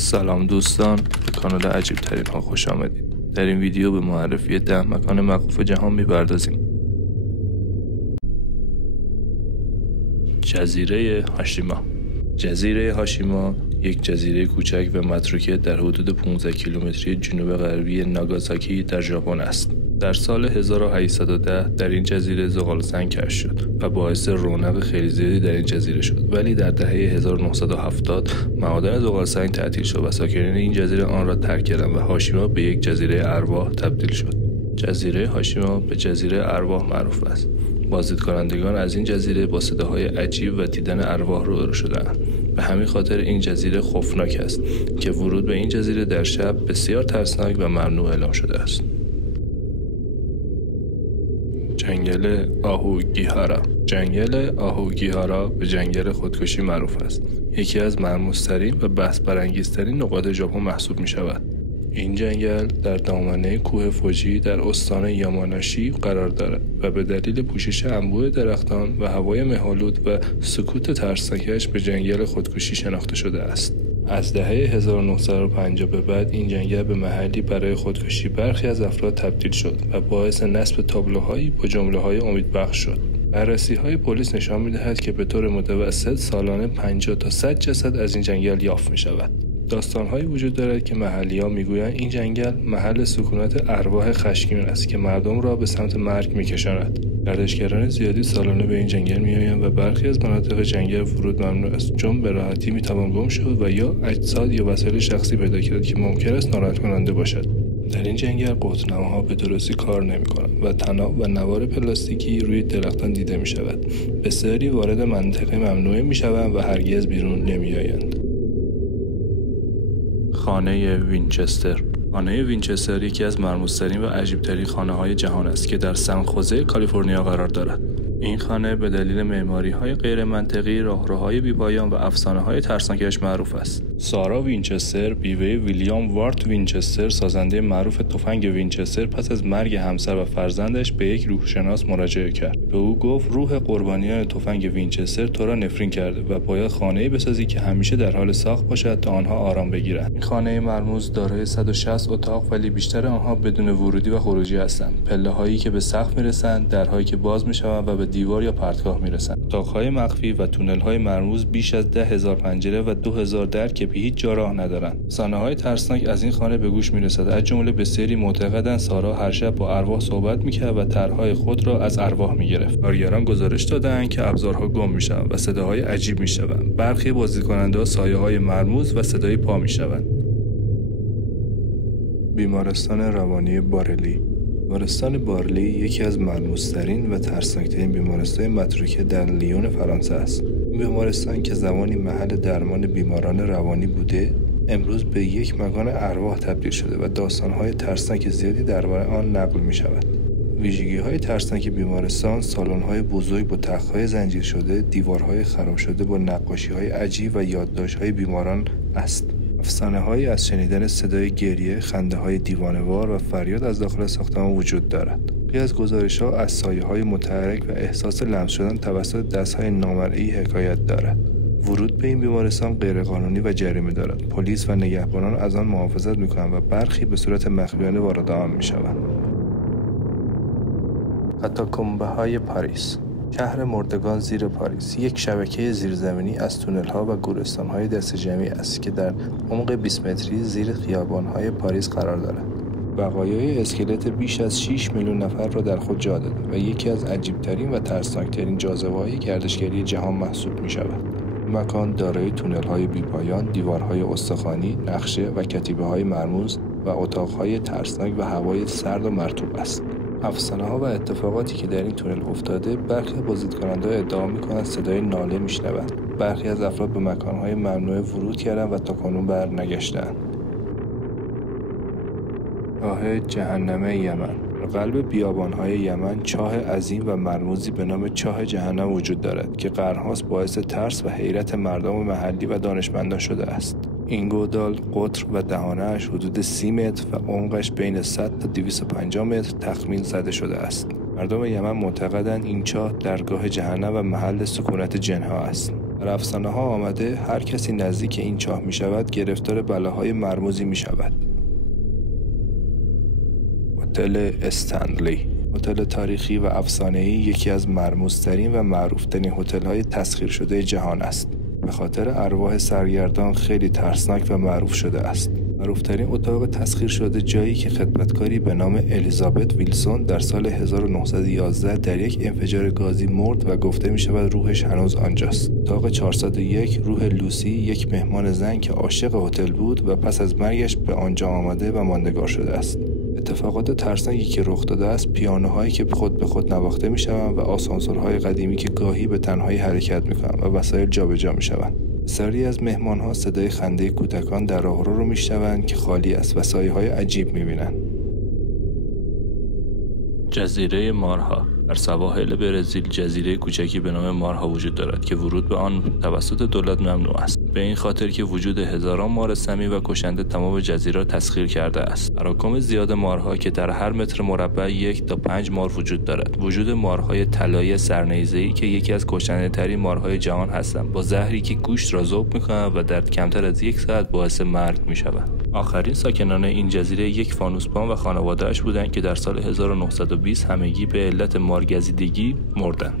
سلام دوستان، به کانال عجیب ترین ها خوش آمدید. در این ویدیو به معرفی 10 مکان مخوف جهان می‌پردازیم. جزیره هاشیما. جزیره هاشیما یک جزیره کوچک و متروکه در حدود 15 کیلومتری جنوب غربی ناگازاکی در ژاپن است. در سال 1810 در این جزیره زغالسنگ کشف شد و باعث رونق خیلی زیادی در این جزیره شد، ولی در دهه 1970 معادن زغالسنگ تعطیل شد و ساکنین این جزیره آن را ترک کردند و هاشیما به یک جزیره ارواح تبدیل شد. جزیره هاشیما به جزیره ارواح معروف است. بازدیدکنندگان از این جزیره با صداهای عجیب و دیدن ارواح روبرو شدند. به همین خاطر این جزیره خوفناک است که ورود به این جزیره در شب بسیار ترسناک و ممنوع اعلام شده است. جنگل آهوگیهارا. جنگل آهوگیهارا به جنگل خودکشی معروف است. یکی از مرموزترین و بحث برانگیزترین نقاط ژاپن محسوب می شود. این جنگل در دامنه کوه فوجی در استان یاماناشی قرار دارد و به دلیل پوشش انبوه درختان و هوای مه‌آلود و سکوت ترسناکش به جنگل خودکشی شناخته شده است. از دهه 1950 به بعد این جنگل به محلی برای خودکشی برخی از افراد تبدیل شد و باعث نصب تابلوهایی با جمله‌های امیدبخش شد. بررسی‌های پلیس نشان می‌دهد که به طور متوسط سالانه 50 تا 100 جسد از این جنگل یافت می‌شود. داستان‌هایی وجود دارد که محلی‌ها می‌گویند این جنگل محل سکونت ارواح خشمگین است که مردم را به سمت مرگ می‌کشاند. گردشگران زیادی سالانه به این جنگل می‌آیند و برخی از مناطق جنگل ورود ممنوع است، چون به راحتی می‌توان گم شد و یا اجساد یا وسایل شخصی پیدا کرد که ممکن است ناراحت کننده باشد. در این جنگل قطب‌نماها به درستی کار نمی‌کنند و طناب و نوار پلاستیکی روی درختان دیده می‌شود. بسیاری وارد منطقه ممنوعه می‌شوند و هرگز بیرون نمی‌آیند. خانه وینچستر. خانه وینچستر یکی از مرموزترین و عجیبترین خانه‌های جهان است که در سن خوزه کالیفرنیا قرار دارد. این خانه به دلیل معماری‌های غیر منطقی، راهروهای بی‌پایان و افسانه‌های ترسناکش معروف است. سارا وینچستر، بیوه ویلیام وارت وینچستر، سازنده معروف تفنگ وینچستر، پس از مرگ همسر و فرزندش به یک روحشناس مراجعه کرد. به او گفت روح قربانیان تفنگ وینچستر تو را نفرین کرده و باید خانه‌ای بسازی که همیشه در حال ساخت باشد تا آنها آرام بگیرند. این خانه مرموز دارای 160 اتاق ولی بیشتر آنها بدون ورودی و خروجی هستند. پله‌هایی که به سقف می‌رسند، درهایی که باز می‌شوند و به دیوار یا پرتگاه می‌رسند. اتاق‌های مخفی و تونل‌های مرموز بیش از 10,000 پنجره و 2000 در که به هیچ جا راه ندارند. افسانه‌های ترسناک از این خانه به گوش می‌رسد. از جمله بسیاری معتقدند سارا هر شب با ارواح صحبت می‌کرد و طرح‌های خود را از ارواح می‌گرفت. کارگران گزارش دادند که ابزارها گم می‌شوند و صداهای عجیب می‌شوند. برخی بازدیدکننده‌ها سایه‌های مرموز و صدای پا می‌شوند. بیمارستان روانی بارلی. بیمارستان بارلی یکی از مرموزترین و ترسناکترین بیمارستان متروکه در لیون فرانسه است. این بیمارستان که زمانی محل درمان بیماران روانی بوده، امروز به یک مکان ارواح تبدیل شده و داستان‌های ترسناک زیادی درباره آن نقل می‌شود. ویژگی‌های ترسناک بیمارستان، سالن‌های بزرگ با تخت‌های زنجیر شده، دیوارهای خراب شده با نقاشی‌های عجیب و یادداشت‌های بیماران است. افسانه‌هایی از شنیدن صدای گریه، خنده‌های دیوانه‌وار و فریاد از داخل ساختمان وجود دارد. یکی از گزارش‌ها از سایه‌های متحرک و احساس لمس شدن توسط دست‌های نامرئی حکایت دارد. ورود به این بیمارستان غیرقانونی و جریمه دارد. پلیس و نگهبانان از آن محافظت می‌کنند و برخی به صورت مخفیانه وارد آن می‌شوند. کاتاکومب‌های پاریس. شهر مردگان زیر پاریس یک شبکه زیرزمینی از تونل‌ها و گورستان‌های دست جمعی است که در عمق 20 متری زیر خیابان‌های پاریس قرار دارد. بقایای اسکلت بیش از 6 میلیون نفر را در خود جا داده و یکی از عجیب‌ترین و ترسناک‌ترین جاذبه‌های گردشگری جهان محسوب می‌شود. مکان دارای تونل‌های بی‌پایان، دیوارهای استخوانی، نقشه و کتیبه‌های مرموز و اتاق‌های ترسناک و هوای سرد و مرطوب است. افسانه‌ها و اتفاقاتی که در این تونل افتاده، برخی بازدیدکننده‌ها ادعا می‌کنند صدای ناله می‌شنوند. برخی از افراد به مکان‌های ممنوعه ورود کردند و تاکنون برنگشته‌اند. چاه جهنم یمن. در قلب بیابان‌های یمن چاه عظیم و مرموزی به نام چاه جهنم وجود دارد که قرن‌هاست باعث ترس و حیرت مردم محلی و دانشمندان شده است. این گودال قطر و دهانه‌اش حدود 30 متر و عمقش بین 100 تا 250 متر تخمین زده شده است. مردم یمن معتقدند این چاه درگاه جهنم و محل سکونت جن‌ها است. در افسانه ها آمده هر کسی نزدیک این چاه می شود گرفتار بلاهای مرموزی می شود. هتل استنلی، هتل تاریخی و افسانه‌ای، یکی از مرموزترین و معروفترین هتل‌های تسخیر شده جهان است. به خاطر ارواح سرگردان خیلی ترسناک و معروف شده است. معروفترین اتاق تسخیر شده جایی که خدمتکاری به نام الیزابت ویلسون در سال 1911 در یک انفجار گازی مرد و گفته می شود روحش هنوز آنجاست. اتاق 401 روح لوسی، یک مهمان زن که عاشق هتل بود و پس از مرگش به آنجا آمده و ماندگار شده است. اتفاقات ترسناکی که رخ داده است، پیانوهایی که خود به خود نواخته می‌شوند و آسانسورهای قدیمی که گاهی به تنهایی حرکت می‌کنند و وسایل جابجا می‌شوند. بسیاری از مهمان‌ها صدای خنده کودکان در راهرو را می‌شنوند که خالی است و سایه‌های عجیب می‌بینند. جزیره مارها. در سواحل برزیل جزیره کوچکی به نام مارها وجود دارد که ورود به آن توسط دولت ممنوع است، به این خاطر که وجود هزاران مار سمی و کشنده تمام جزیره را تسخیر کرده است. تراکم زیاد مارها که در هر متر مربع 1 تا 5 مار وجود دارد. وجود مارهای طلایی سرنیزه‌ای که یکی از کشنده‌ترین مارهای جهان هستند، با زهری که گوشت را ذوب می‌کنند و در کمتر از 1 ساعت باعث مرگ می‌شوند. آخرین ساکنان این جزیره یک فانوسبان و خانواده‌اش بودند که در سال 1920 همگی به علت مارگزیدگی مردند.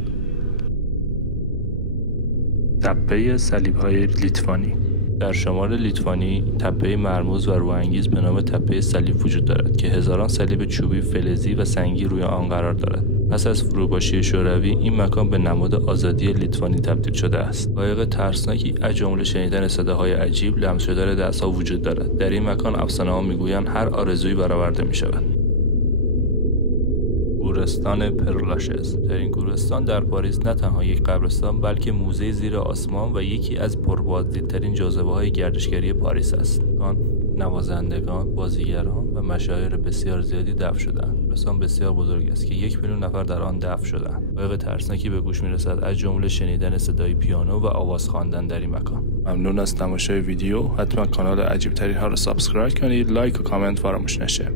تپه صلیب‌های لیتوانی. در شمال لیتوانی تپه مرموز و روح‌انگیز به نام تپه صلیب وجود دارد که هزاران صلیب چوبی، فلزی و سنگی روی آن قرار دارد. پس از فروپاشی شوروی این مکان به نماد آزادی لیتوانی تبدیل شده است. قایق ترسناکی از جمله شنیدن صداهای عجیب، لمس شدن دست‌ها وجود دارد. در این مکان افسانه‌ها می‌گویند هر آرزویی برآورده می‌شود. گورستان پرلاشز. در این گورستان در پاریس نه تنها یک قبرستان بلکه موزه زیر آسمان و یکی از پربازدیدترین جاذبه‌های گردشگری پاریس است. آن نوازندگان، بازیگران و مشاهیر بسیار زیادی دفن شدند. گورستان بسیار بزرگ است که 1 میلیون نفر در آن دفن شدند. قایق ترسناکی به گوش می‌رسد، از جمله شنیدن صدای پیانو و آواز خواندن در این مکان. ممنون از تماشای ویدیو. حتما کانال عجیب ترین ها رو سابسکرایب کنید، لایک و کامنت فراموش نشه.